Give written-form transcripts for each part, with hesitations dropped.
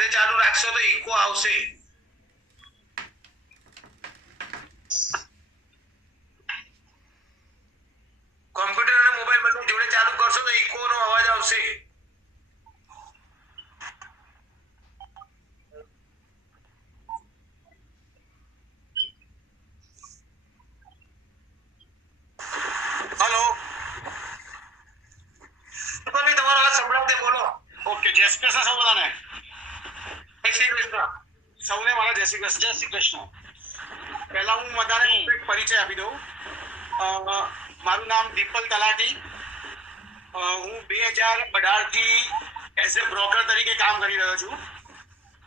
સાથે ચાલુ રાખશો તો ઇકો આવશે. કોમ્પ્યુટર અને મોબાઈલ બંને જોડે ચાલુ કરશો તો ઇકો નો અવાજ આવશે. હેલો, તમારો અવાજ સંભળાવતે બોલો. ઓકે, જય શ્રી કૃષ્ણ સૌ બધાને. જય શ્રી કૃષ્ણ. સૌને મારા જય શ્રી કૃષ્ણ. જય શ્રી કૃષ્ણ. પહેલા હું બધાને એક પરિચય આપી દઉં. મારું નામ દીપલ તલાટી. હું 2018 થી એઝ અ બ્રોકર તરીકે કામ કરી રહ્યો છું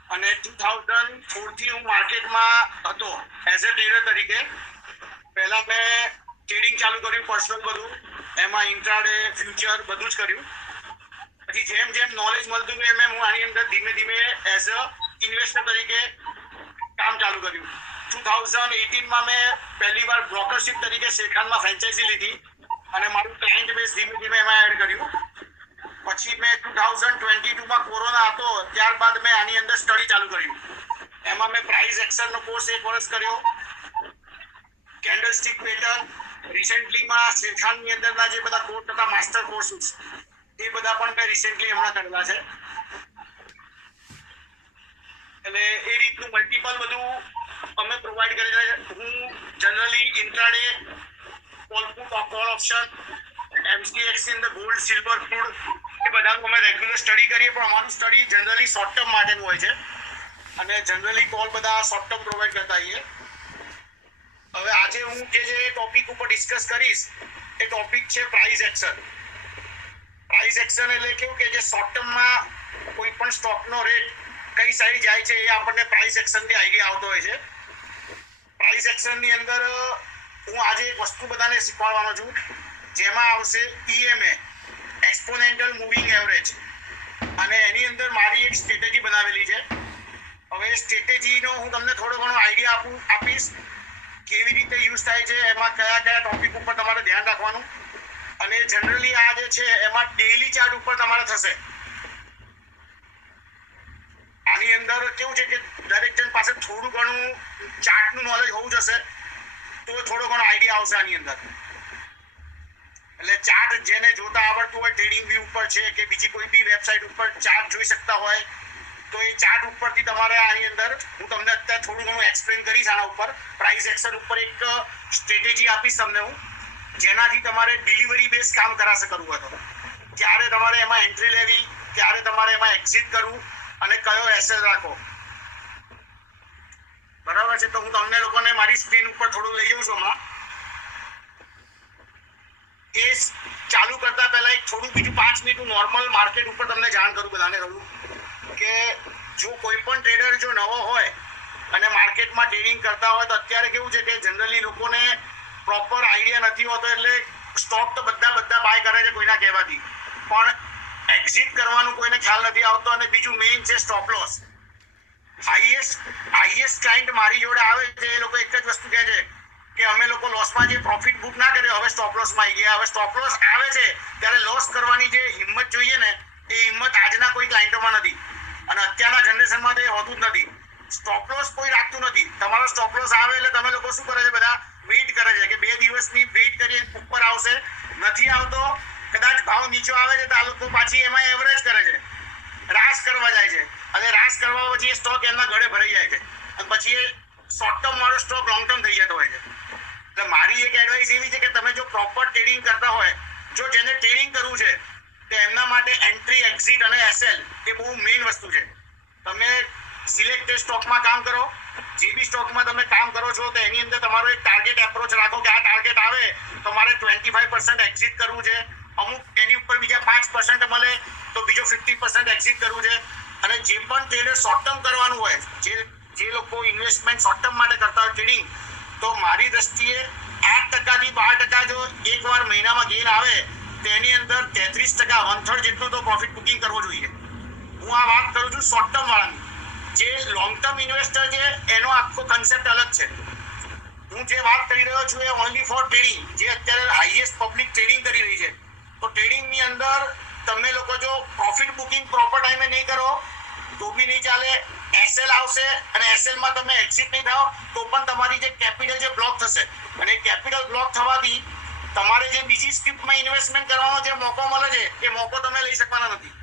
અને 2004 થી હું માર્કેટમાં હતો એઝ અ ટ્રેડર તરીકે. પહેલા મેં ટ્રેડિંગ ચાલુ કર્યું, પર્સનલ બધું, એમાં ઇન્ટ્રાડે, ફ્યુચર બધું જ કર્યું. પછી જેમ જેમ નોલેજ મળતું ગયું એમ હું આની અંદર ધીમે ધીમે એઝ અ ઇન્વેસ્ટર તરીકે કામ ચાલુ કર્યું. 2018માં મેં પહેલી વાર બ્રોકરશિપ તરીકે શેરખાનમાં ફ્રેન્ચાઇઝી લીધી અને મારું ક્લાયન્ટ બેઝ ધીમે ધીમે એમાં એડ કર્યું. પછી મેં 2022માં કોરોના હતો ત્યારબાદ મેં આની અંદર સ્ટડી ચાલુ કર્યું. એમાં મેં પ્રાઇસ એક્શનનો કોર્સ 1 વર્ષ કર્યો, કેન્ડલસ્ટિક પેટર્ન, રિસેન્ટલીમાં શેરખાનની અંદરના જે બધા કોર્સ હતા માસ્ટર કોર્સીસ એ બધા પણ મેં રિસેન્ટલી હમણાં કરેલા છે. એટલે એ રીતનું મલ્ટિપલ બધું અમે પ્રોવાઈડ કરી રહ્યા છે. હું generally intraday, call put, call option, MCX ની અંદર ગોલ્ડ, સિલ્વર, ક્રૂડ એ બધાનું અમે રેગ્યુલર સ્ટડી કરીએ, પણ અમારું સ્ટડી જનરલી શોર્ટ ટર્મ માટેનું હોય છે અને જનરલી કોલ બધા શોર્ટ ટર્મ પ્રોવાઈડ કરતા હોઈએ. હવે આજે હું જે ટોપિક ઉપર ડિસ્કસ કરીશ એ ટોપિક છે પ્રાઇસ એક્શન. પ્રાઇસ એક્શન એટલે કેવું કે જે શોર્ટ ટર્મમાં કોઈ પણ સ્ટોકનો રેટ કઈ સાઈડ જાય છે એ આપણને પ્રાઇસ એક્શનથી આઈડિયા આવતો હોય છે. પ્રાઇસ એક્શનની અંદર હું આજે એક વસ્તુ બધાને શીખવાડવાનો છું જેમાં આવશે EMA, એક્સપોનેન્ટલ મૂવિંગ એવરેજ, અને એની અંદર મારી એક સ્ટ્રેટેજી બનાવેલી છે. હવે સ્ટ્રેટેજીનો હું તમને થોડો ઘણો આઈડિયા આપીશ કેવી રીતે યુઝ થાય છે, એમાં કયા કયા ટોપિક ઉપર તમારે ધ્યાન રાખવાનું, અને જનરલી આ જે છે એમાં ડેઈલી ચાર્ટ ઉપર તમારે થશે. આની અંદર કેવું છે કે દરેક જણ પાસે થોડું ઘણું ચાર્ટનું નોલેજ હોવું જશે તો થોડો ઘણો આઈડિયા આવશે આની અંદર. એટલે ચાર્ટ જેને જોતા આવડતું હોય, ટ્રેડિંગ વ્યૂ ઉપર છે કે બીજી કોઈ બી વેબસાઇટ ઉપર ચાર્ટ જોઈ શકતા હોય તો એ ચાર્ટ ઉપરથી તમારે આની અંદર હું તમને અત્યારે થોડું ઘણું એક્સપ્લેન કરીશ. આના ઉપર પ્રાઇસ એક્શન ઉપર એક સ્ટ્રેટેજી આપીશ તમને હું, જેનાથી તમારે ડિલિવરી બેઝ કામ કરાશે કરવું હોય તો ક્યારે તમારે એમાં એન્ટ્રી લેવી, ક્યારે તમારે એમાં એક્ઝિટ કરવું અને કયો એસેલ રાખો. બરાબર છે? તો હું તમને લોકોને મારી સ્ક્રીન ઉપર થોડું લઈ જાઉં છું હમણાં. એ ચાલુ કરતા પહેલા એક થોડું બીજું 5 મિનિટનું નોર્મલ માર્કેટ ઉપર તમને જાણ કરું બધાને કહું કે જો કોઈ પણ ટ્રેડર જો નવો હોય અને માર્કેટમાં ટ્રેડિંગ કરતા હોય તો અત્યારે કેવું છે કે જનરલી લોકોને પ્રોપર આઈડિયા નથી હોતો, એટલે સ્ટોક તો બધા બાય કરે છે કોઈના કહેવાથી, પણ એક્ઝિટ કરવાનું કોઈને ખ્યાલ નથી આવતો. અને બીજું મેઇન છે સ્ટોપ લોસ. હાઈએસ્ટ ક્લાયન્ટ મારી જોડે આવે છે એ લોકો એક જ વસ્તુ કહે છે કે અમે લોકો લોસમાં જે પ્રોફિટ બુક ના કર્યો હવે સ્ટોપ લોસમાં આવી ગયા. હવે સ્ટોપ લોસ આવે છે ત્યારે લોસ કરવાની જે હિંમત જોઈએ ને એ હિંમત આજના કોઈ ક્લાયન્ટોમાં નથી અને અત્યારના જનરેશનમાં તો એ હોતું જ નથી. સ્ટોપ લોસ કોઈ રાખતું નથી. તમારો સ્ટોપ લોસ આવે એટલે તમે લોકો શું કરે છે, બધા વેઇટ કરે છે કે 2 દિવસની વેઇટ કરીએ ઉપર આવશે, નથી આવતો, કદાચ ભાવ નીચો આવે છે તો આ લોકો પાછી એમાં એવરેજ કરે છે, રાશ કરવા જાય છે અને રાશ કરવા પછી એ સ્ટોક એમના ગળે ભરાઈ જાય છે અને પછી એ શોર્ટ ટર્મ વાળો સ્ટોક લોંગ ટર્મ થઈ જતો હોય છે. એટલે મારી એક એડવાઇસ એવી છે કે તમે જો પ્રોપર ટ્રેડિંગ કરતા હોય, જો જેને ટ્રેડિંગ કરવું છે તો એમના માટે એન્ટ્રી, એક્ઝિટ અને એસએલ એ બહુ મેઇન વસ્તુ છે. તમે સિલેક્ટેડ સ્ટોકમાં કામ કરો, જે બી સ્ટોકમાં તમે કામ કરો છો તો એની અંદર તમારો એક ટાર્ગેટ એપ્રોચ રાખો કે આ ટાર્ગેટ આવે તો મારે 25% એક્ઝિટ કરવું છે, અમુક એની ઉપર બીજા 5% મળે તો બીજો 50% એક્ઝિટ કરવું છે. અને જે પણ ટ્રેડર શોર્ટ ટર્મ કરવાનું હોય, જે લોકો ઇન્વેસ્ટમેન્ટ શોર્ટ ટર્મ માટે કરતા હોય ટ્રેડિંગ, તો મારી દ્રષ્ટિએ 8% થી 12% જો એકવાર મહિનામાં ગેઇન આવે તો એની અંદર 33%, 1/3 જેટલું તો પ્રોફિટ બુકિંગ કરવો જોઈએ. હું આ વાત કરું છું શોર્ટ ટર્મ વાળાની. જે લોંગ ટર્મ ઇન્વેસ્ટર છે એનો આખો કન્સેપ્ટ અલગ છે. હું જે વાત કરી રહ્યો છું એ ઓનલી ફોર ટ્રેડિંગ, જે અત્યારે હાઈએસ્ટ પબ્લિક ટ્રેડિંગ કરી રહી છે. તો ટ્રેડિંગની અંદર તમે લોકો જો પ્રોફિટ બુકિંગ પ્રોપર ટાઈમે નહીં કરો તો બી નહીં ચાલે. એસએલ આવશે અને એસએલમાં તમે એક્ઝિટ નહીં થાઓ તો પણ તમારી જે કેપિટલ જે બ્લોક થશે, અને કેપિટલ બ્લોક થવાથી તમારે જે બીજી સ્ક્રિપ્ટમાં ઇન્વેસ્ટમેન્ટ કરવાનો જે મોકો મળે છે એ મોકો તમે લઈ શકવાના નથી.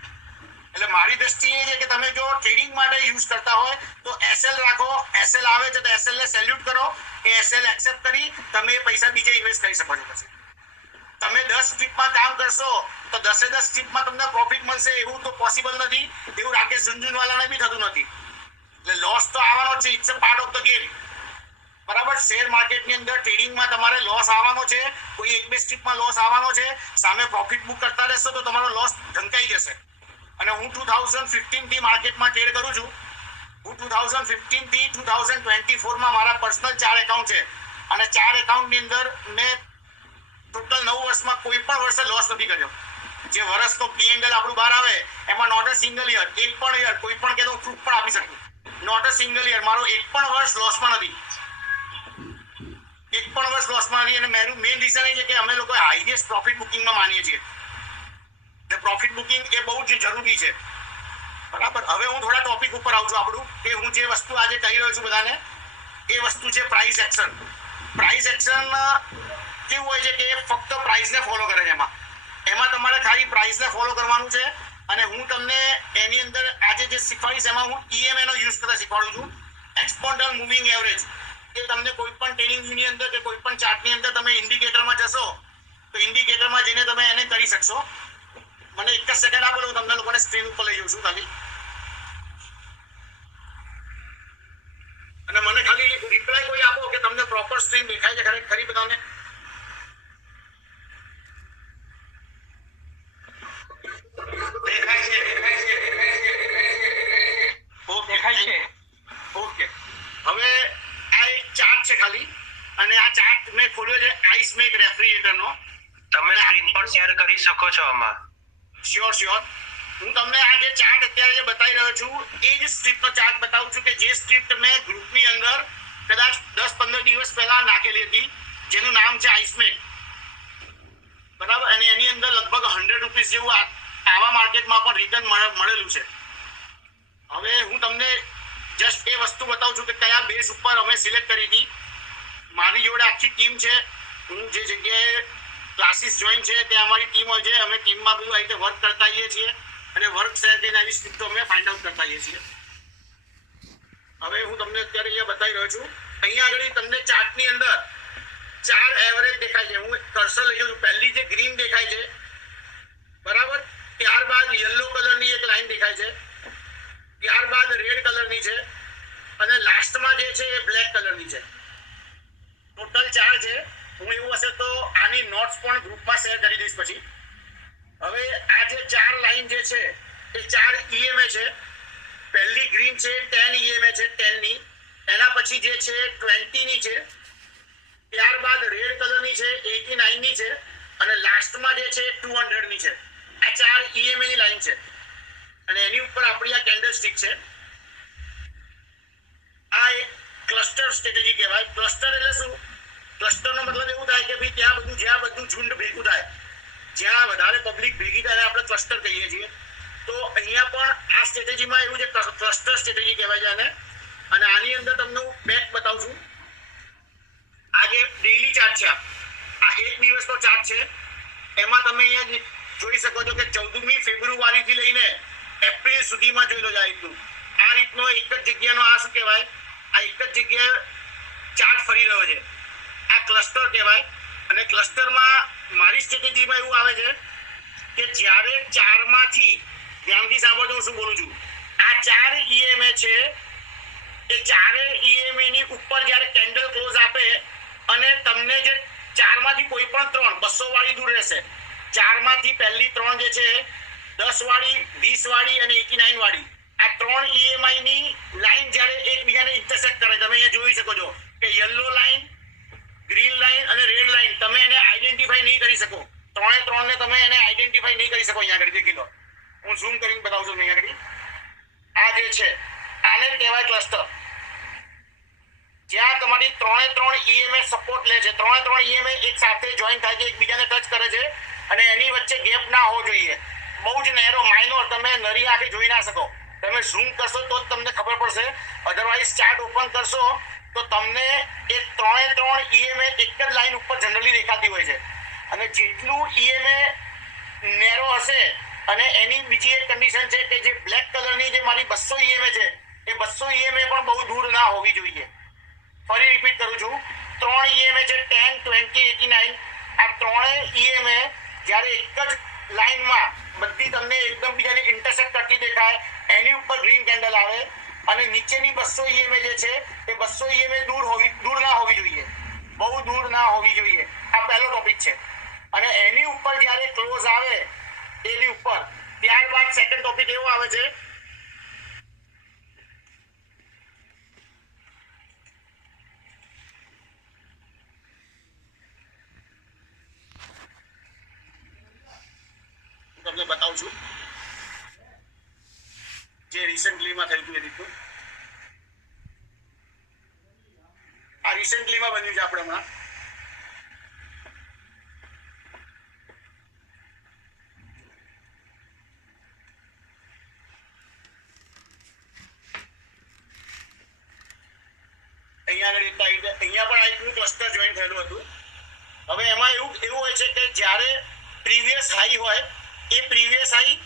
એટલે મારી દ્રષ્ટિએ એ છે કે તમે જો ટ્રેડિંગ માટે યુઝ કરતા હોય તો એસએલ રાખો. એસએલ આવે છે તો એસએલ ને સેલ્યુટ કરો. એ એસએલ એક્સેપ્ટ કરી તમે એ પૈસા બીજે ઇન્વેસ્ટ કરી શકો છો. પછી તમે 10 સ્ટ્રીપમાં કામ કરશો તો 10 સ્ટ્રીપમાં તમને પ્રોફિટ મળશે એવું તો પોસિબલ નથી. એવું રાકેશ ઝુંઝુનવાલાને બી થતું નથી. એટલે લોસ તો આવવાનો છે. It's a part of the game. બરાબર. શેર માર્કેટની અંદર ટ્રેડિંગમાં તમારે લોસ આવવાનો છે. કોઈ એક બે સ્ટ્રીપમાં લોસ આવવાનો છે. સામે પ્રોફિટ બુક કરતા રહેશો તો તમારો લોસ ઢંકાઈ જશે. અને હું 2015 થી માર્કેટમાં ટ્રેડ કરું છું. હું 2015 થી 2024માં મારા પર્સનલ 4 એકાઉન્ટ છે અને 4 એકાઉન્ટની અંદર મેં ટોટલ 9 વર્ષમાં કોઈ પણ વર્ષે લોસ નથી કર્યો. જે વર્ષનો P&L આપણું બહાર આવે એમાં નોટ અ સિંગલ યર, એક પણ યર કોઈ પણ કે તો પ્રૂફ પણ આપી શકું. નોટ અ સિંગલ યર મારો એક પણ વર્ષ લોસમાં નથી. એક પણ વર્ષ લોસમાં નથી. અને મારું મેઇન રીઝન એ છે કે અમે લોકો હાઈએસ્ટ પ્રોફિટ બુકિંગમાં માનીએ છીએ. પ્રોફિટ બુકિંગ એ બહુ જ જરૂરી છે. બરાબર. હવે હું થોડા ટોપિક ઉપર આવું છું આપણું, કે હું જે વસ્તુ આજે કહી રહ્યો છું બધાને, એ વસ્તુ છે પ્રાઇસ એક્શન. પ્રાઇસ એક્શન કેવું હોય છે કે ફક્ત પ્રાઇસને ફોલો કરે છે. એમાં તમારે ખાલી પ્રાઇસને ફોલો કરવાનું છે. અને હું તમને એની અંદર આજે જે શીખવાડીશ એમાં હું EMA નો યુઝ કરતા શીખવાડું છું. Exponential moving average. એ તમને કોઈ પણ ટ્રેડિંગ વ્યૂની અંદર કે કોઈ પણ ચાર્ટની અંદર તમે ઇન્ડિકેટરમાં જશો તો ઇન્ડિકેટરમાં જઈને તમે એને કરી શકશો. મને એક જ સેકન્ડ આપો, હું તમને લોકોને સ્ક્રીન ઉપર લઈ જઉં છું ખાલી. અને મને ખાલી રિપ્લાય કોઈ આપો કે તમને પ્રોપર સ્ક્રીન દેખાય છે ખરી બધાને? દેખાય છે. ઓકે. હવે આ એક ચાર્ટ છે ખાલી, અને આ ચાર્ટ મેં ખોલ્યો છે આઈસમેક રેફ્રિજરેટરનો. તમે સ્ક્રીન પર શેર કરી શકો છો આમાં. શ્યોર. હું તમને આ જે ચાર્ટ અત્યારે જે બતાવી રહ્યો છું એ જ સ્ટ્રીપનો ચાર્ટ બતાવું છું કે જે સ્ટ્રીપ મેં ગ્રુપની અંદર કદાચ 10-15 દિવસ પહેલા નાખેલી હતી, જેનું નામ છે આઈસમેક. બરાબર. અને એની અંદર લગભગ 100 રૂપીસ જેવું આવા માર્કેટમાં પણ રિટર્ન મળેલું છે. હવે હું તમને જસ્ટ એ વસ્તુ બતાવું છું કે કયા બેઝ ઉપર અમે સિલેક્ટ કરી હતી. મારી જોડે આખી ટીમ છે. હું જે જગ્યાએ ક્લાસીસ જોઈન છે ત્યાં અમારી ટીમ હોય છે. અમે ટીમમાં બધું આવી રીતે વર્ક કરતા આવીએ છીએ અને વર્ક શેર કરીને આવી સ્ક્રિપ્ટો અમે ફાઇન્ડ આઉટ કરતા આવીએ છીએ. હવે હું તમને અત્યારે અહીંયા બતાવી રહ્યો છું. અહીંયા આગળ તમને ચાર્ટની અંદર 4 એવરેજ દેખાય છે. હું કર્સર લઈ જાઉં છું. પહેલી જે ગ્રીન દેખાય છે, બરાબર. ત્યારબાદ યલો કલરની એક લાઈન દેખાય છે. ત્યારબાદ રેડ કલરની છે અને લાસ્ટમાં જે છે એ બ્લેક કલરની છે. ટોટલ 4 છે. હું એવું હશે તો આની નોટ્સ પણ ગ્રુપમાં શેર કરી દઈશ પછી. હવે આ જે 4 લાઈન જે છે એ 4 EMA છે. પહેલી ગ્રીન છે 10 EMA છે 10 ની. એના પછી જે છે 20 ની છે. ત્યારબાદ રેડ કલરની છે 89 ની છે અને લાસ્ટમાં જે છે 200 ની છે. આ 4 EMA ની લાઈન છે અને એની ઉપર આપણી આ કેન્ડલ સ્ટિક છે. આ એક ક્લસ્ટર સ્ટ્રેટેજી કહેવાય. ક્લસ્ટર એટલે શું? ક્લસ્ટરનો મતલબ એવું થાય કે ભાઈ જ્યાં બધું ઝુંડ ભેગું થાય, જ્યાં વધારે પબ્લિક ભેગી થાય આપણે ક્લસ્ટર કહીએ છીએ. તો અહીંયા પણ આ સ્ટ્રેટેજીમાં એવું છે, ક્લસ્ટર સ્ટ્રેટેજી કહેવાય છે આને. અને આની અંદર તમને હું બેક બતાવું છું. આ જે ડેઈલી ચાર્ટ છે, આ એક દિવસનો ચાર્ટ છે. એમાં તમે અહીંયા જોઈ શકો છો કે 14મી ફેબ્રુઆરીથી લઈને એપ્રિલ સુધીમાં જોઈ લો. આ રીતનો એક જ જગ્યાનો આ શું કહેવાય, આ એક જ જગ્યાએ ચાર્ટ ફરી રહ્યો છે. આ ક્લસ્ટર કહેવાય. અને ક્લસ્ટરમાં મારી સ્ટ્રેટેજીમાં એવું આવે છે કે જ્યારે 4માંથી, ધ્યાનથી સાંભળજો હું શું બોલું છું, આ 4 EMA છે એ 4 EMA ની ઉપર જ્યારે કેન્ડલ ક્લોઝ આપે અને તમને જે 4માંથી કોઈ પણ 3 200 વાળી દૂર રહેશે. 4માંથી પહેલી 3 જે છે 10 વાળી, 20 વાળી અને 89 વાળી, આ 3 EMI ની લાઈન જ્યારે એકબીજાને ઇન્ટરસેક્ટ કરે, તમે અહીંયા જોઈ શકો છો કે યલો લાઈન, ગ્રીન લાઈન અને રેડ લાઈન, તમે એને આઈડેન્ટિફાઈ નહીં કરી શકો. 3 ને તમે એને આઈડેન્ટિફાઈ નહીં કરી શકો. અહીંયા આગળ દેખી લો, હું ઝૂમ કરીને બતાવું છું. અહીંયા આગળ આ જે છે આને કહેવાય ક્લસ્ટર. જ્યાં તમારી 3 EMA સપોર્ટ લે છે. 3 EMA એક સાથે જોઈન થાય છે, એકબીજાને ટચ કરે છે અને એની વચ્ચે ગેપ ના હોવો જોઈએ. બહુ જ નેરો, માઇનોર, તમે નરી આંખે જોઈ ના શકો. તમે ઝૂમ કરશો તો જ તમને ખબર પડશે, અધરવાઇઝ ચાર્ટ ઓપન કરશો તો તમને એ ત્રણે ત્રણ ઈએમએ એક જ લાઈન ઉપર જનરલી દેખાતી હોય છે. અને જેટલું ઈએમએ નેરો હશે, અને એની બીજી એક કન્ડિશન છે કે જે બ્લેક કલરની જે મારી 200 ઈએમએ છે એ 200 ઈએમએ પણ બહુ દૂર ના હોવી જોઈએ. ફરી રિપીટ કરું છું, 3 ઈએમએ છે 10, 20, 89. આ ત્રણેય ઈએમએ જ્યારે એક જ લાઈનમાં બધી તમને એકદમ બીજાને ઇન્ટરસેક્ટ કરતી દેખાય, એની ઉપર ગ્રીન કેન્ડલ આવે, અને નીચેની 200 ઈએમએ જે છે એ 200 ઈએમએ દૂર ના હોવી જોઈએ, બહુ દૂર ના હોવી જોઈએ. આ પહેલો ટોપિક છે. અને એની ઉપર જ્યારે ક્લોઝ આવે એની ઉપર, ત્યારબાદ સેકન્ડ ટોપિક એવો આવે છે તમને બતાવું છું જે રિસેન્ટલીમાં થયું હતું એ રીતનું. આ રિસેન્ટલીમાં બન્યું છે આપણે હમણાં. અહીંયા પણ આ રીતનું ક્લસ્ટર જોઈન થયેલું હતું. હવે એમાં એવું હોય છે કે જ્યારે પ્રીવિયસ હાઈ હોય એ પ્રીવિયસ હાઈ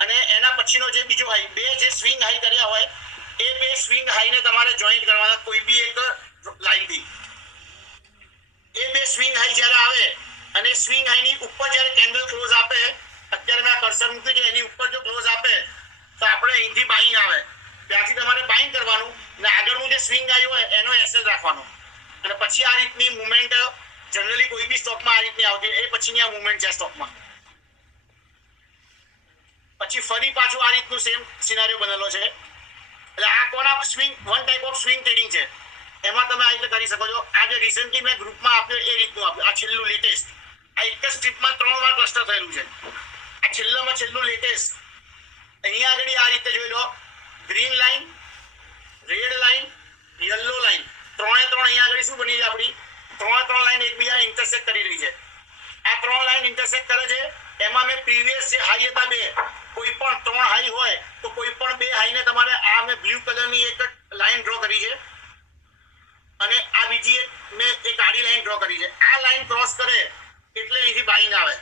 અને એના પછીનો જે બીજો હાઈ, બે જે સ્વિંગ હાઈ કર્યા હોય એ બે સ્વિંગ હાઈને તમારે જોઈન્ટ કરવાના કોઈ બી એક લાઈનથી. એ બે સ્વિંગ હાઈ જ્યારે આવે અને સ્વિંગ હાઈની ઉપર જ્યારે કેન્ડલ ક્લોઝ આપે, અત્યારે મેં કર્સર મૂક્યું છે એની ઉપર જો ક્લોઝ આપે તો આપણે અહીંથી બાઇંગ આવે, ત્યાંથી તમારે બાઇંગ કરવાનું અને આગળનું જે સ્વિંગ હાઈ હોય એનો એસએલ રાખવાનો. અને પછી આ રીતની મુવમેન્ટ જનરલી કોઈ બી સ્ટોકમાં આ રીતની આવતી, એ પછીની આ મુવમેન્ટ છે સ્ટોકમાં. પછી ફરી પાછું આ રીતનું સેમ સિનારીઓ બનેલો છે. એટલે આ કોના swing, one type of swing trading છે, એમાં તમે આ રીતે કરી શકો છો. આ જે રિસેન્ટલી મેં ગ્રુપમાં આપ્યો એ રીતનું આપ્યું. આ છેલ્લું લેટેસ્ટ, આ એક જ સ્ટ્રીપમાં 3 વાર ક્લસ્ટર થયેલું છે. આ છેલ્લામાં છેલ્લું લેટેસ્ટ અહીંયા આગળ આ રીતે જોઈ લો, green line, red line, yellow line, ત્રણે ત્રણ અહીંયા આગળ શું બની છે આપણી, ત્રણ લાઈન એકબીજાને ઇન્ટરસેક્ટ કરી રહી છે. આ 3 લાઈન ઇન્ટરસેક્ટ કરે છે. એમાં મેં પ્રીવિયસ જે હાઈ હતા બે, કોઈ પણ 3 હાઈ હોય તો કોઈ પણ બે હાઈને તમારે આ મેં બ્લુ કલરની એક લાઈન ડ્રો કરી છે, અને આ બીજી એક મેં એક આડી લાઈન ડ્રો કરી છે. આ લાઈન ક્રોસ કરે એટલે અહીંથી બાઇંગ આવે,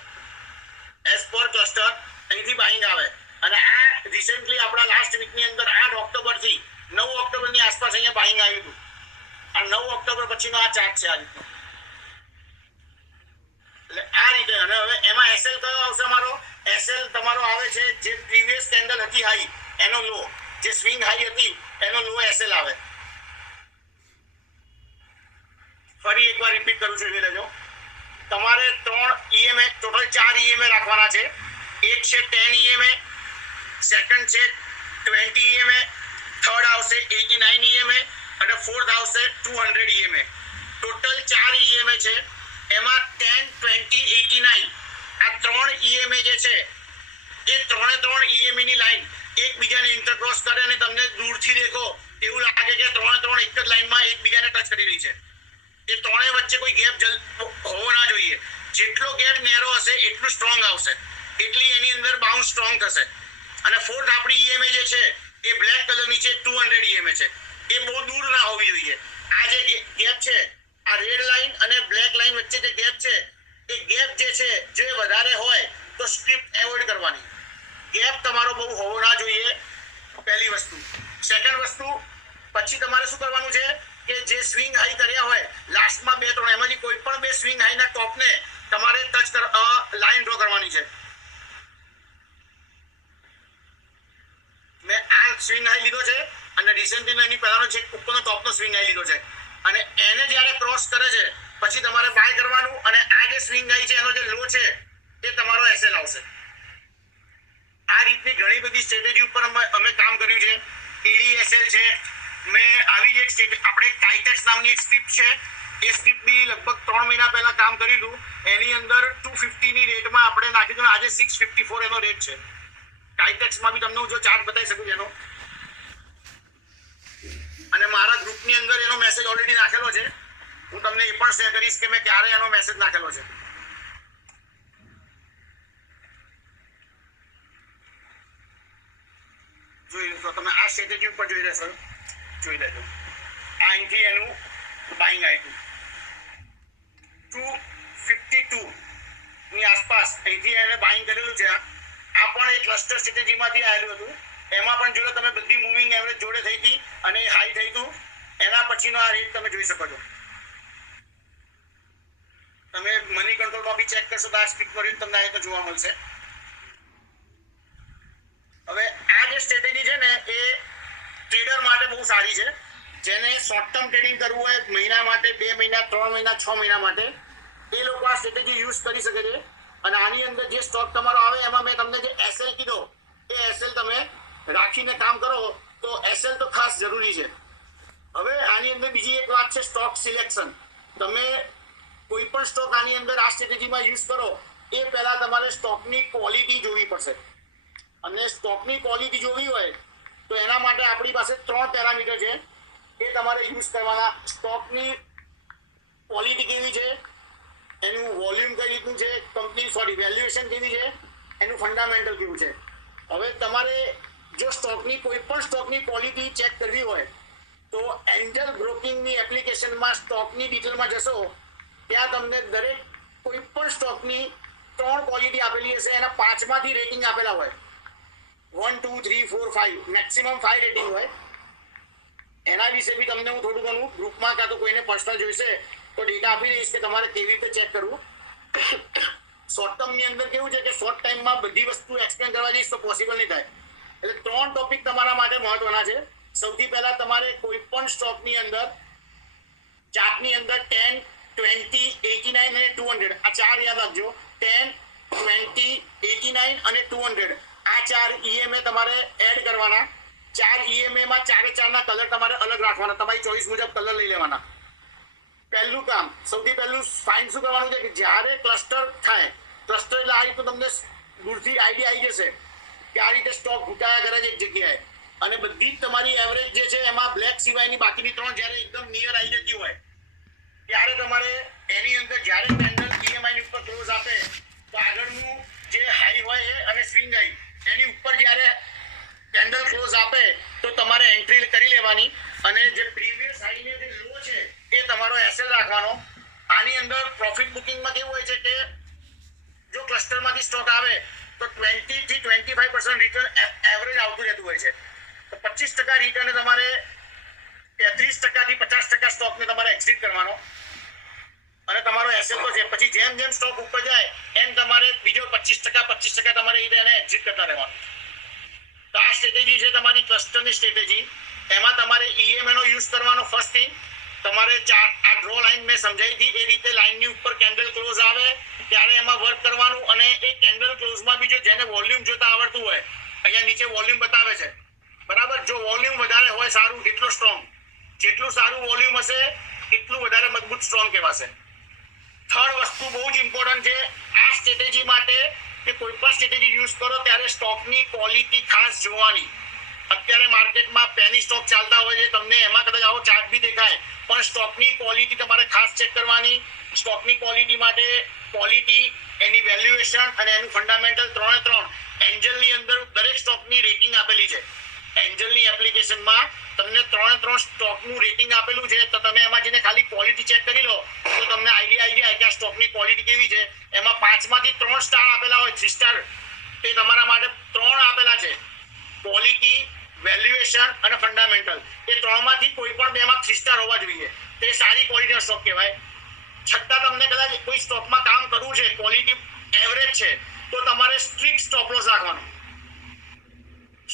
એઝ પર ક્લસ્ટર અહીંથી બાઇંગ આવે. અને આ રિસેન્ટલી આપણા લાસ્ટ વીકની અંદર 8 ઓક્ટોબરથી 9 ઓક્ટોબરની આસપાસ અહીંયા બાઇંગ આવ્યું હતું. આ 9 ઓક્ટોબર પછીનો આ ચાર્ટ છે આ રીતનો. એટલે આ રીતે. અને હવે એમાં એસએલ કયો આવશે મારો? એસએલ તમારો આવે છે જે પ્રીવિયસ કેન્ડલ હતી હાઈ એનો લો, જે સ્વિંગ હાઈ હતી એનો લો એસએલ આવે. ફરી એકવાર રિપીટ કરું છું, જોઈ લેજો. તમારે 3 ઈએમએ, ટોટલ 4 ઈએમએ રાખવાના છે. એક છે 10 ઈએમએ, સેકન્ડ છે 20 ઈએમએ, થર્ડ આવશે 89 ઈએમએ અને ફોર્થ આવશે 200 ઈએમએ. ટોટલ 4 ઈએમએ છે. એમાં 10, 20, 89 આ 3 ઈએમએ જે છે એ ત્રણે ઈએમએ ની લાઈન એકબીજાને ઇન્ટરક્રોસ કરે અને તમને દૂરથી દેખો એવું લાગે કે ત્રણે એક જ લાઈનમાં એકબીજાને ટચ કરી રહી છે. એ ત્રણેય વચ્ચે કોઈ ગેપ હોવો ના જોઈએ. જેટલો ગેપ નેરો હશે એટલું સ્ટ્રોંગ આવશે, એટલી એની અંદર બાઉન્સ સ્ટ્રોંગ થશે. અને ફોર્થ આપણી ઈએમએ જે છે એ બ્લેક કલરની છે, 200 ઈએમએ છે. એ બહુ દૂર ના હોવી જોઈએ. આ જે ગેપ છે, આ રેડ લાઈન અને બ્લેક લાઈન વચ્ચે જે ગેપ છે એ ગેપ જે છે જો વધારે હોય તો સ્ટ્રીપ એવોઇડ કરવાની. ગેપ તમારો બહુ હોવો ના જોઈએ, પહેલી વસ્તુ. સેકન્ડ વસ્તુ, પછી તમારે શું કરવાનું છે કે જે સ્વિંગ હાઈ કર્યા હોય લાસ્ટમાં 2-3, એમાંથી કોઈ પણ બે સ્વિંગ હાઈના ટોપને તમારે લાઈન ડ્રો કરવાની છે. મેં આ સ્વિંગ હાઈ લીધો છે અને રિસેન્ટલી એની પહેલાનો છે ઉપરનો ટોપનો સ્વિંગ હાઈ લીધો છે, અને એને જ્યારે ક્રોસ કરે છે પછી તમારે બાય કરવાનું. અને આ જે સ્વિંગ હાઈ છે એનો જે લો છે એ તમારો એસએલ આવશે. આ રીતની ઘણી બધી સ્ટ્રેટેજી ઉપર અમે કામ કર્યું છે. એડીએસએલ છે, મેં આવી જ એક આપણે ટાઇટેક્સ નામની એક સ્ક્રિપ્ટ છે, એ સ્ક્રિપ્ટ બી લગભગ 3 મહિના પહેલા કામ કર્યું હતું. એની અંદર 250 ની રેટમાં આપણે નાખી દીધું. આજે 654 એનો રેટ છે. ટાઇટેક્સમાં બી તમને હું જો ચાર્ટ બતાવી શકું એનો, અને મારા ગ્રુપની અંદર એનો મેસેજ ઓલરેડી નાખેલો છે. હું તમને એ પણ શેર કરીશ કે મેં ક્યારે એનો મેસેજ નાખેલો છે. જોઈ લો તમે આ સ્ટ્રેટેજી ઉપર જોઈ લેશો, જોઈ લેજો આ અહીંથી એનું બાઇંગ આવ્યું 252 ની આસપાસ અહીંથી એને બાઇંગ કરેલું છે. આ પણ એક ક્લસ્ટર સ્ટ્રેટેજીમાંથી આવેલું હતું. એમાં પણ જો તમે બધી મૂવિંગ એવરેજ જોડે થઈ હતી અને હાઈ થઈ હતું. એના પછીનો આ રેટ તમે જોઈ શકો છો. તમે મની કંટ્રોલમાં બી ચેક કરશો તો આ સ્ક્રીન પર તમને આ તો જોવા મળશે. હવે આ જે સ્ટ્રેટેજી છે ને એ ટ્રેડર માટે બહુ સારી છે. જેને શોર્ટ ટર્મ ટ્રેડિંગ કરવું હોય મહિના માટે, 2 મહિના, 3 મહિના, 6 મહિના માટે, એ લોકો આ સ્ટ્રેટેજી યુઝ કરી શકે છે. અને આની અંદર જે સ્ટોક તમારો આવે એમાં મેં તમને જે એસએલ કીધો એ એસએલ તમે રાખીને કામ કરો તો એસએલ તો ખાસ જરૂરી છે. હવે આની અંદર બીજી એક વાત છે સ્ટોક સિલેક્શન. તમે કોઈ પણ સ્ટોક આની અંદર આ સ્ટ્રેટેજીમાં યુઝ કરો એ પહેલા તમારે સ્ટોકની ક્વોલિટી જોવી પડશે. અને સ્ટોકની ક્વોલિટી જોવી હોય તો એના માટે આપણી પાસે 3 પેરામીટર છે એ તમારે યુઝ કરવાના. સ્ટોકની ક્વોલિટી કેવી છે, એનું વોલ્યુમ કઈ રીતનું છે, વેલ્યુએશન કેવી છે, એનું ફંડામેન્ટલ કેવું છે. હવે તમારે જો સ્ટોકની કોઈ પણ સ્ટોકની ક્વોલિટી ચેક કરવી હોય તો એન્જલ બ્રોકિંગની એપ્લિકેશનમાં સ્ટોકની ડિટેલમાં જશો ત્યાં તમને દરેક કોઈ પણ સ્ટોકની 3 ક્વોલિટી આપેલી હશે. એના 5માંથી રેટિંગ આપેલા હોય, 1, 2, 3, 4, 5, મેક્સિમમ 5 રેટિંગ હોય. એના વિશે બી તમને હું થોડું ઘણું ગ્રુપમાં કાં તો કોઈને પર્સનલ જોઈશે તો ડેટા આપી દઈશ કે તમારે કેવી રીતે ચેક કરવું. શોર્ટ ટર્મની અંદર કેવું છે કે શોર્ટ ટાઈમમાં બધી વસ્તુ એક્સપ્લેન કરવા જઈશ તો પોસિબલ નહીં થાય. એટલે 3 ટોપિક તમારા માટે મહત્વના છે. સૌથી પહેલા તમારે કોઈ પણ સ્ટોકની અંદર ચાર્ટની અંદર 10, 20, 89 અને 200 આ 4 યાદ રાખજો. 10, 20, 89 અને 200 આ 4 EMA તમારે એડ કરવાના. 4 EMA માં 4 ના કલર તમારે અલગ રાખવાના. તમારી ચોઈસ મુજબ કલર લઈ લેવાના. પહેલું કામ, સૌથી પહેલું ફાઇન શું કરવાનું છે કે જ્યારે ક્લસ્ટર થાય, ક્લસ્ટર એટલે આ રીતનું તમને દૂરથી આઈડિયા આવી જશે કે આ રીતે સ્ટોક ઘૂંટાયા કરે છે એક જગ્યાએ અને બધી જ તમારી એવરેજ જે છે એમાં બ્લેક સિવાયની બાકીની 3 જ્યારે એકદમ નિયર આવી જતી હોય ત્યારે તમારે એની અંદર જ્યારે કેન્ડલ EMI ની ઉપર ક્લોઝ આપે તો આગળનું જે હાઈ હોય એ અને સ્વિંગ હાઈ એની ઉપર જ્યારે કેન્ડલ ક્લોઝ આપે તો તમારે એન્ટ્રી કરી લેવાની. અને જે પ્રીવિયસ હાઈ ને જે લો છે એ તમારો એસએલ રાખવાનો. આની અંદર પ્રોફિટ બુકિંગમાં કેવું હોય છે કે જો ક્લસ્ટરમાંથી સ્ટોક આવે તો 20 થી 25% રિટર્ન એવરેજ આવતું રહેતું હોય છે. તો 25% રિટર્ન તમારે 33% થી 50% સ્ટોકને તમારે એક્ઝિટ કરવાનો અને તમારો એસએલ તો છે. પછી જેમ જેમ સ્ટોક ઉપર જાય એમ તમારે બીજો 25% તમારે એને એક્ઝિટ કરતા રહેવાનું. તો આ સ્ટ્રેટેજી છે તમારી ક્લસ્ટરની સ્ટ્રેટેજી. એમાં તમારે EMA નો યુઝ કરવાનો. ફર્સ્ટ થિંગ તમારે આ ડ્રો લાઈન મેં સમજાવી હતી એ રીતે લાઈનની ઉપર કેન્ડલ ક્લોઝ આવે ત્યારે એમાં વર્ક કરવાનું. અને એ કેન્ડલ ક્લોઝમાં બી જો જેને વોલ્યુમ જોતા આવડતું હોય, અહીંયા નીચે વોલ્યુમ બતાવે છે બરાબર. જો વોલ્યુમ વધારે હોય સારું, એટલો સ્ટ્રોંગ, જેટલું સારું વોલ્યુમ હશે એટલું વધારે મજબૂત સ્ટ્રોંગ કહેવાશે. થર્ડ વસ્તુ બહુ જ ઇમ્પોર્ટન્ટ છે આ સ્ટ્રેટેજી માટે કે કોઈ પણ સ્ટ્રેટેજી યુઝ કરો ત્યારે સ્ટોકની ક્વોલિટી ખાસ જોવાની. અત્યારે માર્કેટમાં પેની સ્ટોક ચાલતા હોય છે, તમને એમાં કદાચ આવો ચાર્ટ બી દેખાય પણ સ્ટોકની ક્વોલિટી તમારે ખાસ ચેક કરવાની. સ્ટોકની ક્વોલિટી માટે ક્વોલિટી, એની વેલ્યુએશન અને એનું ફંડામેન્ટલ 3 એન્જલની અંદર દરેક સ્ટોકની રેટિંગ આપેલી છે. એન્જલની એપ્લિકેશનમાં તમને 3 સ્ટોકનું રેટિંગ આપેલું છે. તો તમે એમાં જઈને ખાલી ક્વોલિટી ચેક કરી લો તો તમને આઈડિયા આવી જાય કે આ સ્ટોકની ક્વોલિટી કેવી છે. એમાં 5માંથી 3 સ્ટાર આપેલા હોય, 3 સ્ટાર તે તમારા માટે 3 આપેલા છે. ક્વોલિટી, વેલ્યુએશન અને ફંડામેન્ટલ એ 3માંથી કોઈ પણ 2માં 3 સ્ટાર હોવા જોઈએ. તે સારી ક્વોલિટીનો સ્ટોક કહેવાય. છતાં તમને કદાચ કોઈ સ્ટોકમાં કામ કરવું છે, ક્વોલિટી એવરેજ છે, તો તમારે સ્ટ્રિક્ટ સ્ટોપ લોસ રાખવાનો.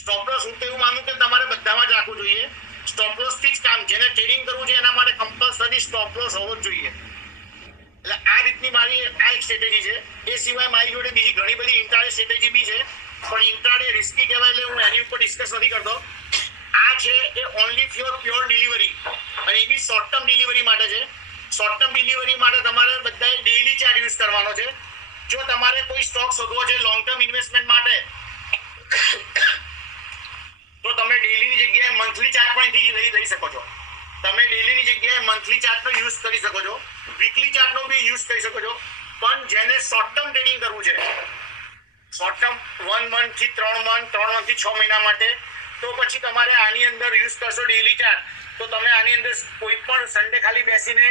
સ્ટોપ લોસ હું તો એવું માનું કે તમારે બધામાં જ રાખવું જોઈએ. સ્ટોપ લોસથી જ કામ. જેને ટ્રેડિંગ કરવું છે એના માટે કમ્પલસરી સ્ટોપ લોસ હોવો જ જોઈએ. એટલે આ રીતની મારી આ એક સ્ટ્રેટેજી છે. એ સિવાય મારી જોડે બીજી ઘણી બધી ઇન્ટ્રાડે સ્ટ્રેટેજી બી છે પણ ઇન્ટ્રાડે રિસ્કી કહેવાય એટલે હું એની ઉપર ડિસ્કસ નથી કરતો. આ છે એ ઓનલી પ્યોર ડિલિવરી અને એ બી શોર્ટ ટર્મ ડિલિવરી માટે છે. શોર્ટ ટર્મ ડિલિવરી માટે તમારે બધાએ ડેઇલી ચાર્ટ યુઝ કરવાનો છે. જો તમારે કોઈ સ્ટોક શોધવો છે લોંગ ટર્મ ઇન્વેસ્ટમેન્ટ માટે તો તમે ડેઇલીની જગ્યાએ મંથલી ચાર્ટ પણ અહીંથી લઈ શકો છો. તમે ડેઇલીની જગ્યાએ મંથલી ચાર્ટનો યુઝ કરી શકો છો, વીકલી ચાર્ટનો બી યુઝ કરી શકો છો. પણ જેને શોર્ટ ટર્મ ટ્રેડિંગ કરવું છે, શોર્ટ ટર્મ 1 મંથ થી 3 મંથ, 3 મંથ થી 6 મહિના માટે, તો પછી તમારે આની અંદર યુઝ કરશો ડેલી ચાર્ટ, તો તમે આની અંદર કોઈ પણ સન્ડે ખાલી બેસીને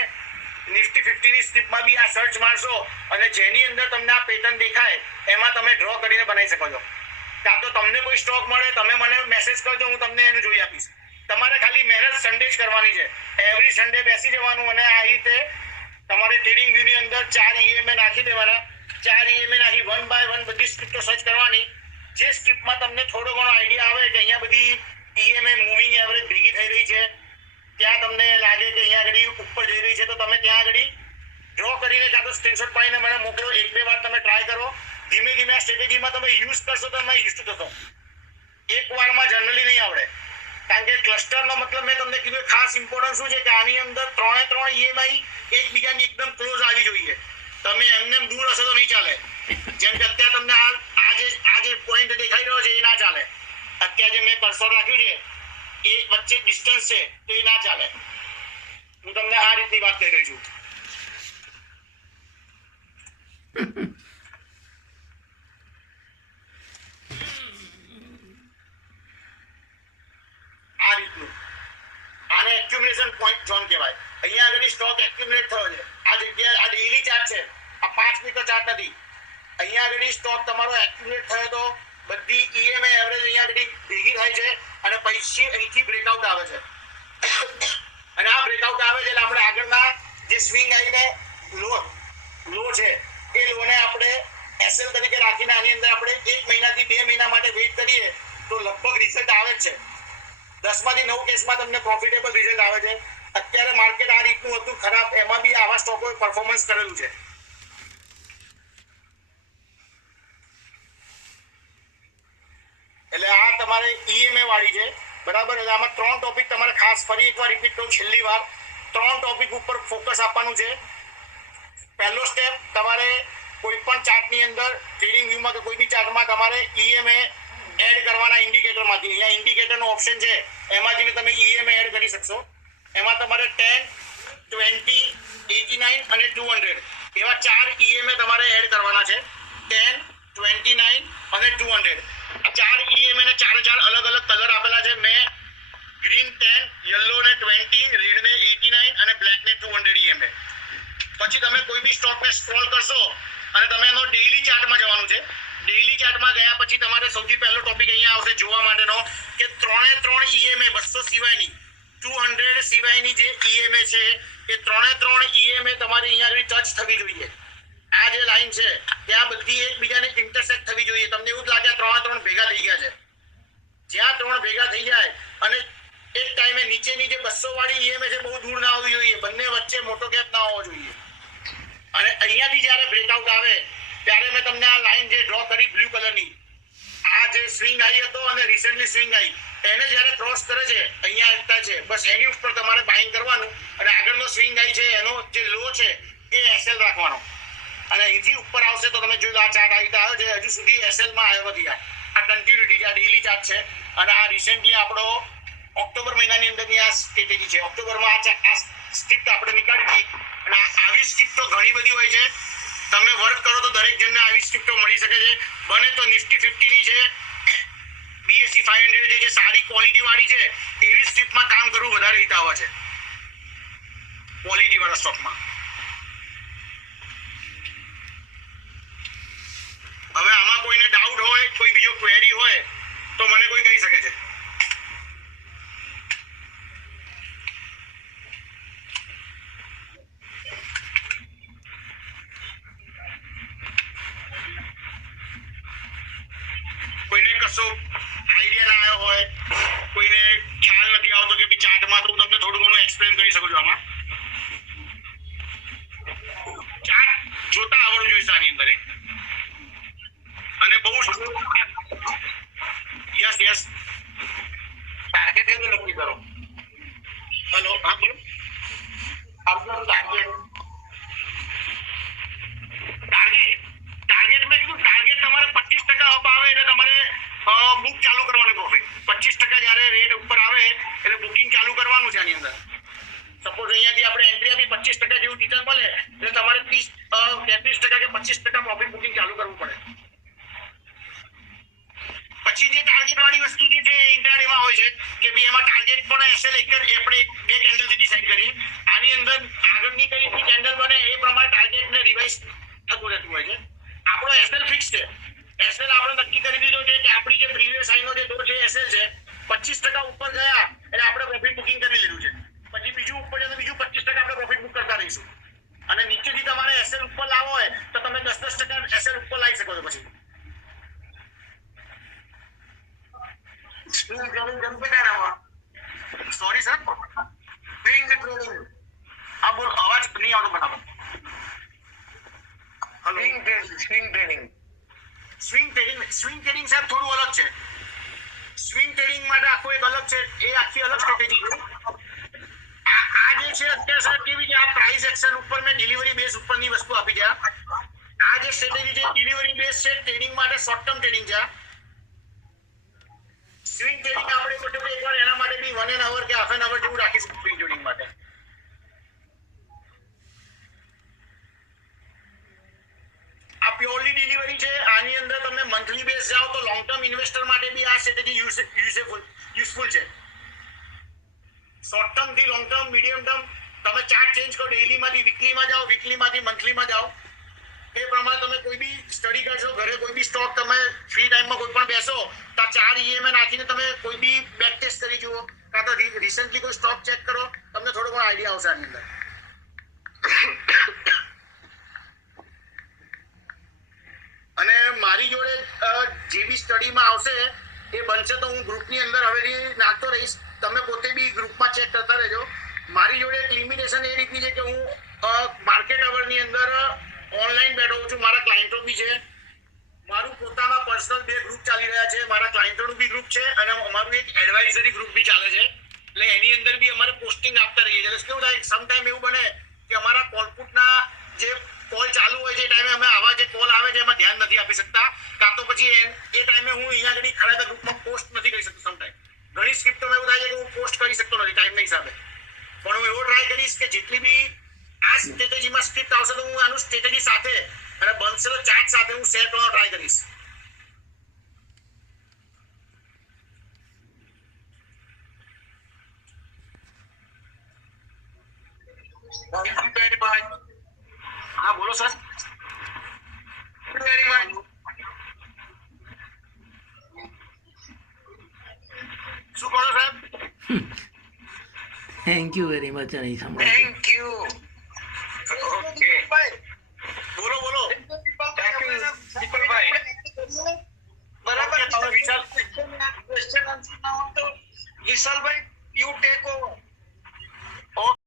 નિફ્ટી 50 ની સ્ટ્રીપમાં બી આ સર્ચ મારશો અને જેની અંદર તમને આ પેટર્ન દેખાય એમાં તમે ડ્રો કરીને બનાવી શકો છો. કાં તો તમને કોઈ સ્ટોક મળે, તમે મને મેસેજ કરજો, હું તમને એનું જોઈ આપીશ. તમારે ખાલી મહેનત સન્ડે જ કરવાની છે. એવરી સન્ડે બેસી જવાનું અને આ રીતે તમારે ટ્રેડિંગ વ્યૂની અંદર 4 EMA નાખી દેવાના. 4 EMA નાખી 1 by 1 બધી સ્ક્રિપ્ટો સર્ચ કરવાની. જે સ્ક્રિપ્ટમાં તમને થોડો ઘણો આઈડિયા આવે કે અહીંયા બધી EMA મૂવિંગ એવરેજ ભેગી થઈ રહી છે, ત્યાં તમને લાગે કે અહીંયા આગળ ઉપર જઈ રહી છે, તો તમે ત્યાં આગળ ડ્રો કરીને કાં તો સ્ક્રીનશોટ પાડીને મને મોકલો. 1-2 વાર તમે ટ્રાય કરો. ધીમે ધીમે આ સ્ટ્રેટેજીમાં તમે યુઝ કરશો તો તમે યુઝ થશો. એક વારમાં જનરલી નહીં આવડે, કારણ કે ક્લસ્ટરનો મતલબ મેં તમને કીધું ખાસ ઇમ્પોર્ટન્ટ શું છે કે આની અંદર 3 EMI એકબીજાની એકદમ ક્લોઝ આવી જોઈએ. તમે એમને દૂર હશો તો નહીં ચાલે. જેમ કે અત્યારે તમને આ જે પોઈન્ટ દેખાઈ રહ્યો છે એ ના ચાલે. અત્યારે જે મેં કર્સર રાખ્યું છે એ વચ્ચે ડિસ્ટન્સ છે તો એ ના ચાલે. હું તમને આ રીતની વાત કરી રહ્યો છું. આ રીતનું આને એક્યુમ્યુલેશન પોઈન્ટ ઝોન કહેવાય. અહીંયા આગળ સ્ટોક એક્યુમ્યુલેટ થયો છે. આ જગ્યાએ આ ડેઈલી ચાર્ટ છે, આ 5 મિનિટનો ચાર્ટ નથી. અહીંયા આગળ સ્ટોક તમારો એક્યુમ્યુલેટ થયો તો બધી EMA એવરેજ અહીંયા આગળ ભેગી થાય છે અને પછી અહીંથી બ્રેકઆઉટ આવે છે. અને આ બ્રેકઆઉટ આવે છે એટલે આપણે આગળના જે સ્વિંગ આવીને લો છે એ લોને આપણે SL તરીકે રાખીને આની અંદર આપણે 1 મહિનાથી 2 મહિના માટે વેઇટ કરીએ તો લગભગ રિઝલ્ટ આવે જ છે. 10 માંથી 9 કેસમાં તમને પ્રોફિટેબલ રિઝલ્ટ આવે છે. અત્યારે માર્કેટ આ રીતનું હતું ખરાબ, એમાં બી આવા સ્ટોકોએ પરફોર્મન્સ કરેલું છે. એટલે આ તમારે EMA વાળી છે, બરાબર. એટલે આમાં 3 ટોપિક તમારે ખાસ ફરી એકવાર રિપીટ કરું છેલ્લી વાર, 3 ટોપિક ઉપર ફોકસ આપવાનું છે. પહેલો સ્ટેપ, તમારે કોઈ પણ ચાર્ટની અંદર ટ્રેડિંગ વ્યૂમાં કે કોઈ બી ચાર્ટમાં તમારે EMA એડ કરવાના ઇન્ડિકેટરમાંથી. અહીંયા ઇન્ડિકેટરનો ઓપ્શન છે, એમાંથી તમે EMA એડ કરી શકશો. એમાં તમારે 10, 20, 89 અને 200 એવા 4 EMA તમારે એડ કરવાના છે. 10, 29 અને 200 આ 4 EMA ને 4 અલગ અલગ કલર આપેલા છે. મેં ગ્રીન 10, યલો ને 20, રેડ ને 89 અને બ્લેક ને 200 EMA. પછી તમે કોઈ બી સ્ટોકને સ્ક્રોલ કરશો અને તમે એનો ડેઈલી ચાર્ટમાં જવાનું છે. ડેઈલી ચાર્ટમાં ગયા પછી તમારે સૌથી પહેલો ટોપિક અહીંયા આવશે જોવા માટેનો કે 3 EMA 200 સિવાયની 200 સિવાયની જે EMA છે એ 3 EMA તમારે અહીંયા આગળ ટચ થવી જોઈએ. આ જે લાઈન છે ત્યાં બધી એકબીજાને ઇન્ટરસેક્ટ થવી જોઈએ. તમને એવું જ લાગે 3 ભેગા થઈ ગયા છે. જ્યાં 3 ભેગા થઈ જાય અને એક ટાઈમે નીચેની જે 200 વાળી EMA છે બહુ દૂર ના આવવી જોઈએ. બંને વચ્ચે મોટો ગેપ ના હોવો જોઈએ. અને અહીંયાથી જ્યારે બ્રેકઆઉટ આવે ત્યારે મેં તમને આ લાઈન જે ડ્રો કરી બ્લુ કલરની, આ જે સ્વિંગ આવી હતો અને રિસેન્ટલી સ્વિંગ આવી, એને જ્યારે ક્રોસ કરે છે અહીંયા આવતા છે, બસ એની ઉપર તમારે બાઇંગ કરવાનું. અને આગળનો સ્વિંગ આવી છે એનો જે લો છે એ SL રાખવાનો. અને અહીંથી ઉપર આવશે તો તમે જોયું આ ચાર્ટ આવી આવ્યો છે, હજુ સુધી SL માં આવ્યો નથી. આ કન્ટિન્યુટી, આ ડેઈલી ચાર્ટ છે. અને આ રિસેન્ટલી આપણો ઓક્ટોબર મહિનાની અંદરની આ સ્ટ્રેટેજી છે. ઓક્ટોબરમાં આ સ્ક્રિપ્ટ આપણે નીકાળી હતી. અને આવી સ્ક્રિપ્ટો ઘણી બધી હોય છે. તમે વર્ક કરો તો દરેક જણને આવી સ્ક્રિપ્ટો મળી શકે છે. બને તો નિફ્ટી 50 ની છે, BSE 500 જે સારી ક્વોલિટી વાળી છે એવી સ્ક્રિપ્ટમાં કામ કરવું વધારે હિતાવહ છે, ક્વોલિટી વાળા સ્ટોકમાં. હવે આમાં કોઈને ડાઉટ હોય, કોઈ બીજો ક્વેરી હોય તો મને કોઈ કહી શકે છે. કોઈને કશો આઈડિયા ના આવ્યો હોય, કોઈને ખ્યાલ નથી આવતો કે ચાર્ટમાં, તો હું તમને થોડું ઘણું એક્સપ્લેન કરી શકું છું. આમાં ચાર્ટ જોતા આવડવું જોઈએ આની અંદર. અને બહુ યસ ટાર્ગેટ કેવી નક્કી કરો? હેલો, હા બોલો. ટાર્ગેટ મેં કીધું ટાર્ગેટ તમારે 25% અપ આવે એટલે તમારે બુક ચાલુ કરવાનું પ્રોફિટ. 25% જ્યારે રેટ ઉપર આવે એટલે બુકિંગ ચાલુ કરવાનું છે આની અંદર. સપોઝ અહીંયાથી આપણે એન્ટ્રી આપી 25% જેવું રિટર્ન મળે એટલે તમારે 30-33% કે 25% પ્રોફિટ બુકિંગ ચાલુ કરવું પડે. પછી જે ટાર્ગેટ વાળી સારી વસ્તુ જે છે ઇન્ટ્રાડેમાં હોય છે કે ભાઈ એમાં ટાર્ગેટ પણ એસએલ એક જ આપણે બે કેન્ડલથી ડિસાઈડ કરીએ. આની અંદર આગળની કઈ રીતની કેન્ડલ બને એ પ્રમાણે ટાર્ગેટને રિવાઇઝ થતું રહેતું હોય છે. આપણો એસએલ ફિક્સ છે. એસએલ આપણે નક્કી કરી દીધો છે કે આપણી જે પ્રીવિયસ હાઈનો જે દોર છે એસએલ છે 25% ઉપર ગયા એટલે આપણે પ્રોફિટ બુકિંગ કરી લીધું છે. પછી બીજું ઉપર જાય તો બીજું 25% આપણે પ્રોફિટ બુક કરતા રહીશું. અને નીચેથી તમારે એસએલ ઉપર લાવવો હોય તો તમે 10% એસએલ ઉપર લાવી શકો છો. પછી સ્વિંગ ટ્રેડિંગ ગમશે કાનામાં? Sorry sir, swing trading. હા બોલો, અવાજ નહીં આવતો બરાબર. Swing trading. સ્વિંગ ટ્રેડિંગ સાહેબ થોડું અલગ છે. સ્વિંગ ટ્રેડિંગ માટે આખું એક અલગ છે, એ આખી અલગ સ્ટ્રેટેજી છે. આ જે છે અત્યારે સાહેબ કેવી છે, આ પ્રાઇસ એક્શન ઉપર મેં ડિલિવરી બેઝ ઉપરની વસ્તુ આપી છે. આ જે સ્ટ્રેટેજી છે ડિલિવરી બેઝ છે, ટ્રેડિંગ માટે શોર્ટ ટર્મ ટ્રેડિંગ છે. સ્વિંગ ટ્રેડિંગ આપણે મોટે એકવાર એના માટે બી 1 hour કે હાફ એન અવર જેવું રાખીશું સ્વિંગ ટ્રેડિંગ માટે. આ પ્યોરલી ડિલિવરી છે. આની અંદર તમે મંથલી બેઝ જાઓ તો લોંગ ટર્મ ઇન્વેસ્ટર માટે બી આ સ્ટ્રેટેજી યુઝફુલ છે. શોર્ટ ટર્મ થી લોંગ ટર્મ, મીડિયમ ટર્મ તમે ચાર્ટ ચેન્જ કરો. ડેઈલી માંથી વીકલીમાં જાઓ, વીકલીમાંથી મંથલીમાં જાઓ. એ પ્રમાણે તમે કોઈ બી સ્ટડી કરશો, ઘરે કોઈ બી સ્ટોક તમે ફ્રી ટાઈમમાં કોઈ પણ બેસો તો 4 EMA નાખીને તમે કોઈ બી બેક ટેસ્ટ કરી જુઓ, કાં તો રિસન્ટલી કોઈ સ્ટોક ચેક કરો, તમને થોડો ઘણો આઈડિયા આવશે આની અંદર. અને મારી જોડે જે બી સ્ટડીમાં આવશે એ બનશે તો હું ગ્રુપની અંદર હવેથી નાખતો રહીશ. તમે પોતે બી ગ્રુપમાં ચેક કરતા રહેજો. મારી જોડે એક લિમિટેશન એ રીતની છે કે હું માર્કેટ અવરની અંદર ઓનલાઈન બેઠો છું. મારા ક્લાયન્ટો બી છે. મારું પોતાના પર્સનલ 2 ગ્રુપ ચાલી રહ્યા છે. મારા ક્લાયન્ટોનું બી ગ્રુપ છે અને અમારું એક એડવાઇઝરી ગ્રુપ બી ચાલે છે. એટલે એની અંદર બી અમારે પોસ્ટિંગ આપતા રહીએ છીએ. એટલે કેવું થાય, સમ ટાઈમ એવું બને કે અમારા કોલપુટના જે કોલ ચાલુ હોય છે એ ટાઈમે અમે આવા જે કોલ આવે છે એમાં ધ્યાન નથી આપી શકતા, કાં તો પછી એ ટાઈમે હું અહીંયા આગળ ખરેખર ગ્રુપમાં પોસ્ટ નથી કરી શકતો. સમ ટાઈમ ઘણી સ્ક્રિપ્ટોમાં એવું થાય છે કે હું પોસ્ટ કરી શકતો નથી ટાઈમના હિસાબે. પણ હું એવો ટ્રાય કરીશ કે જેટલી બી આ સ્ટ્રેટેજીમાં સ્ક્રિપ્ટ આવશે તો હું આનું સ્ટ્રેટેજી સાથે અને બનશે તો ચાર્ટ સાથે હું શેર કરવાનો ટ્રાય કરીશ. Thank you very much. હા બોલો સર. Very much. શું કહો છો સાહેબ? Thank you very much. નહીં સાંભળો. Thank